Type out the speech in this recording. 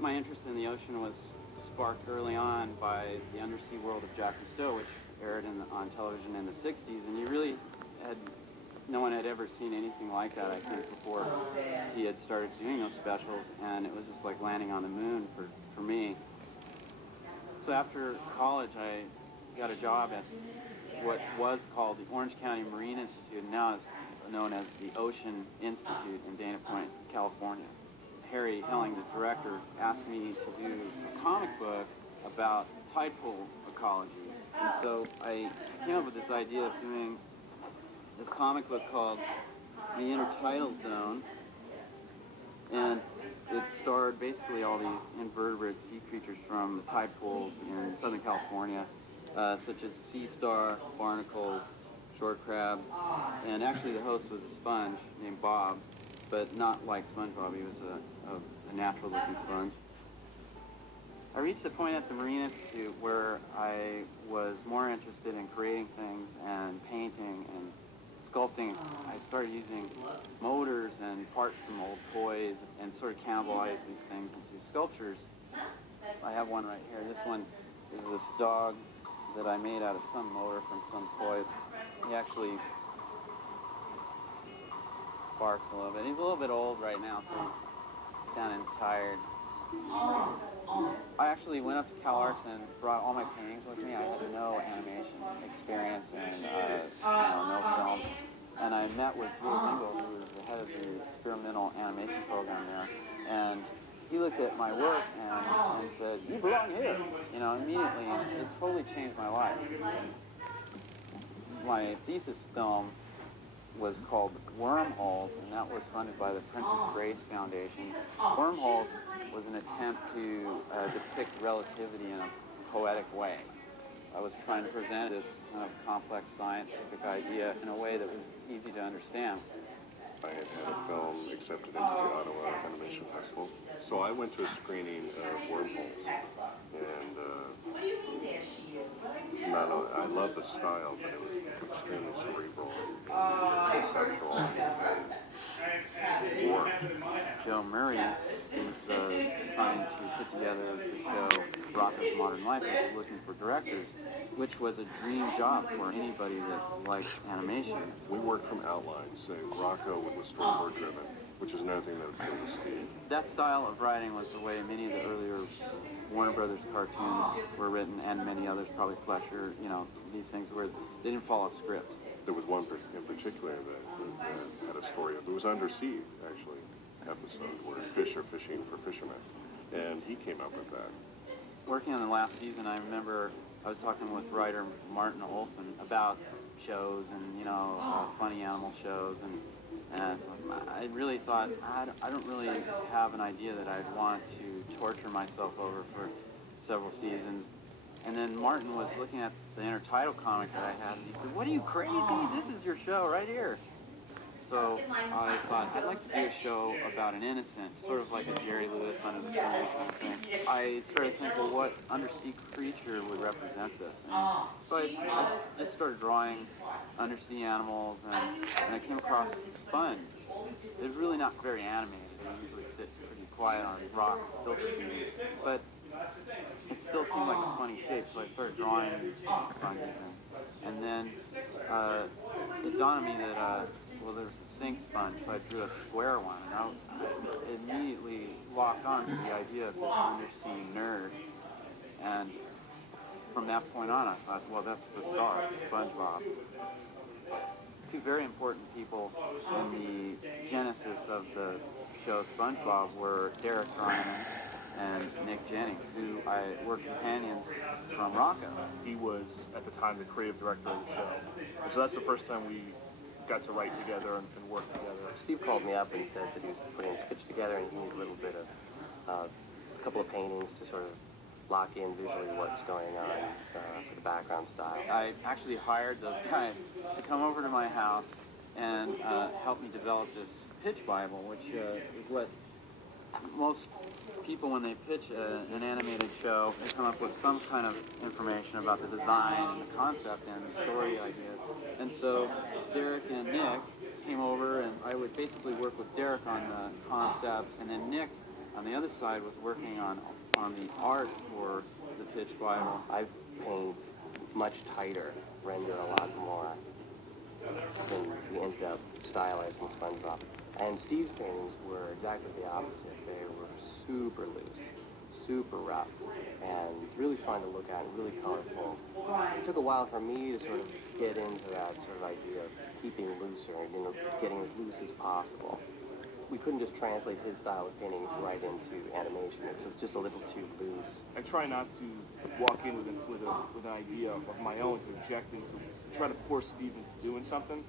My interest in the ocean was sparked early on by the Undersea World of Jack Cousteau, which aired on television in the 60s, and no one had ever seen anything like that, I think, before he had started doing those specials, and it was just like landing on the moon for me. So after college, I got a job at what was called the Orange County Marine Institute, and now is known as the Ocean Institute in Dana Point, California. Harry Helling, the director, asked me to do a comic book about tide pool ecology. And so I came up with this idea of doing this comic book called The Intertidal Zone. And it starred basically all these invertebrate sea creatures from tide pools in Southern California, such as sea star, barnacles, short crabs, and actually the host was a sponge named Bob, but not like SpongeBob. He was a natural-looking sponge. I reached a point at the Marine Institute where I was more interested in creating things and painting and sculpting. I started using motors and parts from old toys and sort of cannibalized these things into sculptures. I have one right here. This one is this dog that I made out of some motor from some toys. He actually barks a little bit. He's a little bit old right now, so he's kind of tired. I actually went up to Cal Arts and brought all my paintings with me. I had no animation experience and no film. And I met with Drew Engel, who was the head of the experimental animation program there. And he looked at my work and said, "You belong here," immediately. And it totally changed my life. My thesis film was called Wormholes, and that was funded by the Princess Grace Foundation. Wormholes was an attempt to depict relativity in a poetic way. I was trying to present this kind of complex scientific idea in a way that was easy to understand. I had had a film accepted into the Ottawa Animation Festival, so I went to a screening of Wormholes, and I love the style, but it was extremely cerebral, conceptual, and warped. Joe Murray was trying to put together the show Rocco's Modern Life, was looking for directors, which was a dream job for anybody that likes animation. We worked from outlines, so Rocco was storyboard driven, which is another thing that appealed to Steve. That style of writing was the way many of the earlier Warner Brothers cartoons were written, and many others, probably Fleischer, these things where they didn't follow a script. There was one in particular that had a story. It was Undersea, actually, episode where fish are fishing for fishermen, and he came up with that. Working on the last season, I remember I was talking with writer Martin Olson about shows and funny animal shows, and I really thought I don't really have an idea that I'd want to torture myself over for several seasons. And then Martin was looking at the Intertidal comic that I had, and he said, "What are you, crazy? This is your show right here." So I thought, I'd like to do a show about an innocent, sort of like a Jerry Lewis Under the Sun kind of thing. I started thinking, well, what undersea creature would represent this? And so I just started drawing undersea animals, and I came across sponge. It's really not very animated. They usually sit pretty quiet on rocks, still speed, but it still seemed like a funny shape, so I started drawing sponges. And then it dawned on me that, well, there was a sink sponge, so I drew a square one. And lock on to the idea of this undersea nerd. And from that point on, I thought, well, that's the star, SpongeBob. Two very important people in the genesis of the show SpongeBob were Derek Ryman and Nick Jennings, who were companions from Rocco. He was, at the time, the creative director of the show. And so that's the first time we got to write together and work together. Steve called me up and said that he was putting his pitch together and he needed a little bit of a couple of paintings to sort of lock in visually what's going on for the background style. I actually hired those guys to come over to my house and help me develop this pitch Bible, which is what most people, when they pitch an animated show, they come up with some kind of information about the design and the concept and the story ideas. And so Derek and Nick came over, and I would basically work with Derek on the concepts, and then Nick on the other side was working on the art for the pitch Bible. I paint much tighter, render a lot more than the ended up stylizing SpongeBob. And Steve's paintings were exactly the opposite. They were super loose, super rough, and really fun to look at, really colorful. It took a while for me to sort of get into that sort of idea of keeping looser, getting as loose as possible. We couldn't just translate his style of painting right into animation. It was just a little too loose. I try not to walk in with an idea of my own to inject into, try to force Steve into doing something.